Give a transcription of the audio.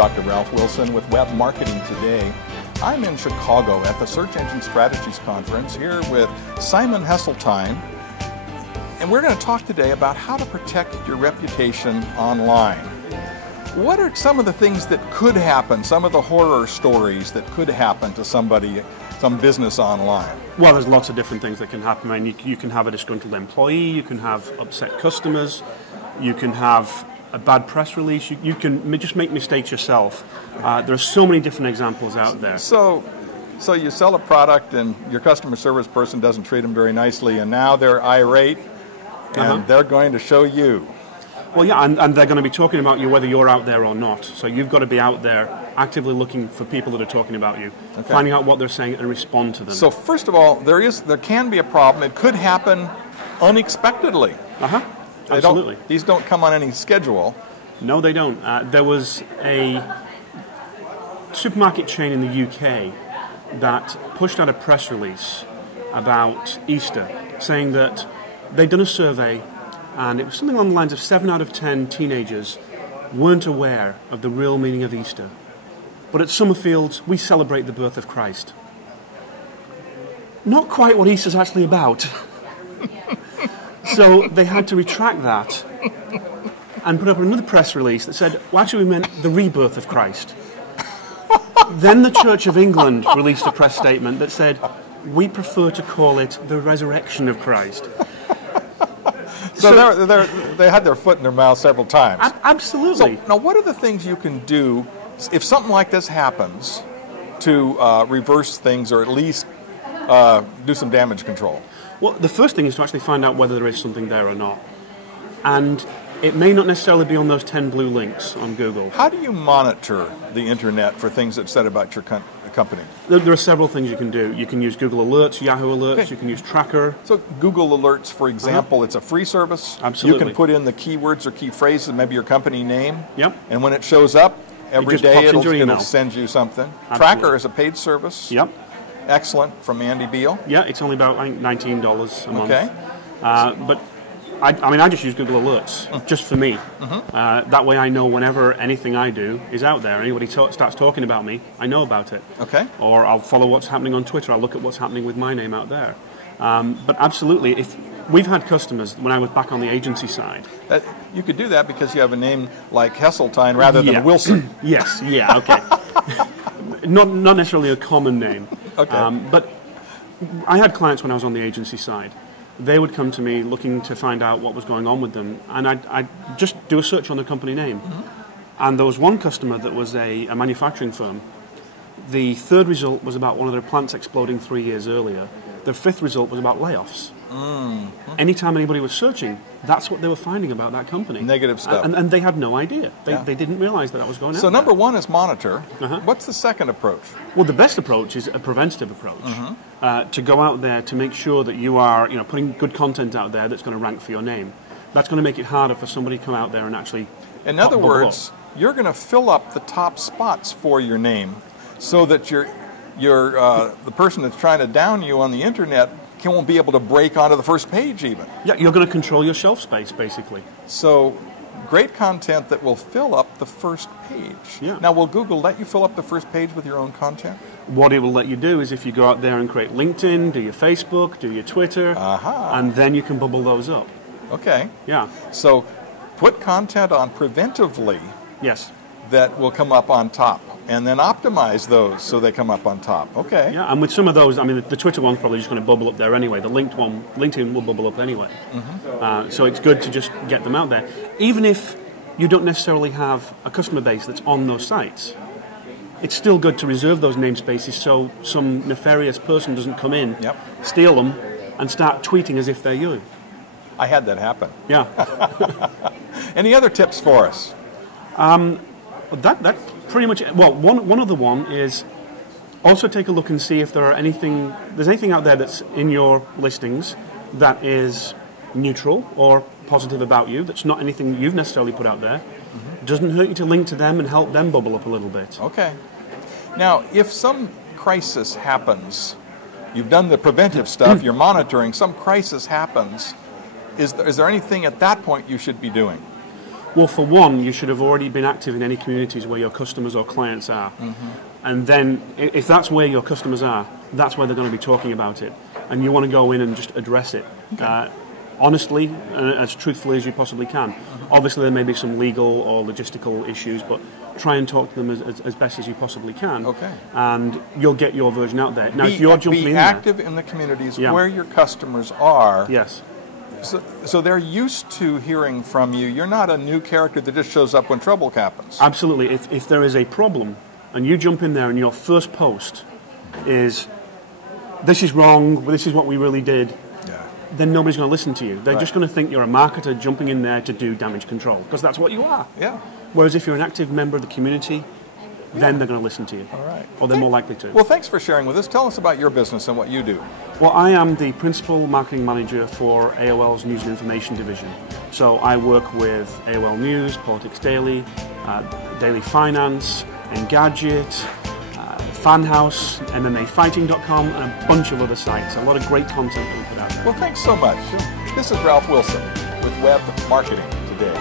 Dr. Ralph Wilson with Web Marketing Today. I'm in Chicago at the Search Engine Strategies Conference here with Simon Heseltine, and we're going to talk today about how to protect your reputation online. What are some of the things that could happen, some of the horror stories that could happen to somebody, some business online? Well, there's lots of different things that can happen. I mean, you can have a disgruntled employee, you can have upset customers, you can have a bad press release, you can just make mistakes yourself. There are so many different examples out there. So you sell a product and your customer service person doesn't treat them very nicely, and now they're irate and they're going to show you. Well, yeah, and they're going to be talking about you whether you're out there or not. So you've got to be out there actively looking for people that are talking about you, finding out what they're saying and respond to them. So first of all, there can be a problem. It could happen unexpectedly. Absolutely. These don't come on any schedule. No, they don't. There was a supermarket chain in the UK that pushed out a press release about Easter, saying that they'd done a survey, and it was something along the lines of 7 out of 10 teenagers weren't aware of the real meaning of Easter. But at Summerfield, we celebrate the birth of Christ. Not quite what Easter's actually about. So they had to retract that and put up another press release that said, well, actually we meant the rebirth of Christ. Then the Church of England released a press statement that said, we prefer to call it the resurrection of Christ. So they had their foot in their mouth several times. Absolutely. So now what are the things you can do if something like this happens to reverse things or at least do some damage control? Well, the first thing is to actually find out whether there is something there or not. And it may not necessarily be on those 10 blue links on Google. How do you monitor the internet for things that said about your company? There are several things you can do. You can use Google Alerts, Yahoo Alerts, you can use Tracker. So Google Alerts, for example, it's a free service. Absolutely. You can put in the keywords or key phrases, maybe your company name. Yep. And when it shows up, every day it'll send you something. Absolutely. Tracker is a paid service. Yep. Excellent, from Andy Beal. Yeah, it's only about, I think, $19 a month. Okay. But I just use Google Alerts, just for me. That way I know whenever anything I do is out there. Anybody starts talking about me, I know about it. Okay. Or I'll follow what's happening on Twitter. I'll look at what's happening with my name out there. But absolutely, if we've had customers, when I was back on the agency side. You could do that because you have a name like Heseltine rather than Wilson. Yes, yeah, okay. Not necessarily a common name. Okay. But I had clients when I was on the agency side. They would come to me looking to find out what was going on with them, and I'd just do a search on their company name. And there was one customer that was a manufacturing firm. The third result was about one of their plants exploding 3 years earlier. The fifth result was about layoffs. Anytime anybody was searching, that's what they were finding about that company. Negative stuff. And they had no idea. They didn't realize that was going on. So number one is monitor. What's the second approach? Well, the best approach is a preventative approach. To go out there to make sure that you are putting good content out there that's going to rank for your name. That's going to make it harder for somebody to come out there and actually... In other words, you're going to fill up the top spots for your name so that the person that's trying to down you on the internet won't be able to break onto the first page even. Yeah, you're going to control your shelf space, basically. So, great content that will fill up the first page. Yeah. Now, will Google let you fill up the first page with your own content? What it will let you do is if you go out there and create LinkedIn, do your Facebook, do your Twitter, and then you can bubble those up. Okay. Yeah. So, put content on preventively. Yes. That will come up on top, and then optimize those so they come up on top. Okay. Yeah, and with some of those, I mean, the Twitter one's probably just going to bubble up there anyway. The LinkedIn will bubble up anyway. So it's good to just get them out there. Even if you don't necessarily have a customer base that's on those sites, it's still good to reserve those namespaces so some nefarious person doesn't come in, steal them, and start tweeting as if they're you. I had that happen. Yeah. Any other tips for us? That pretty much. Well, one other one is also take a look and see if there's anything out there that's in your listings that is neutral or positive about you. That's not anything you've necessarily put out there. Doesn't hurt you to link to them and help them bubble up a little bit. Okay. Now, if some crisis happens, you've done the preventive stuff. You're monitoring. Some crisis happens. Is there anything at that point you should be doing? Well, for one, you should have already been active in any communities where your customers or clients are. And then, if that's where your customers are, that's where they're going to be talking about it. And you want to go in and just address it. Honestly, as truthfully as you possibly can. Obviously, there may be some legal or logistical issues, but try and talk to them as best as you possibly can. And you'll get your version out there. Now, if you're jumping in be active in the communities where your customers are. Yes. So they're used to hearing from you. You're not a new character that just shows up when trouble happens. Absolutely. If there is a problem, and you jump in there and your first post is, this is wrong, this is what we really did, then nobody's going to listen to you. They're just going to think you're a marketer jumping in there to do damage control, because that's what you are. Whereas if you're an active member of the community, then they're going to listen to you. Or they're more likely to. Well, thanks for sharing with us. Tell us about your business and what you do. Well, I am the principal marketing manager for AOL's News and Information division. So I work with AOL News, Politics Daily, Daily Finance, Engadget, Fanhouse, MMAfighting.com, and a bunch of other sites. A lot of great content that we put out there. Well, thanks so much. This is Ralph Wilson with Web Marketing Today.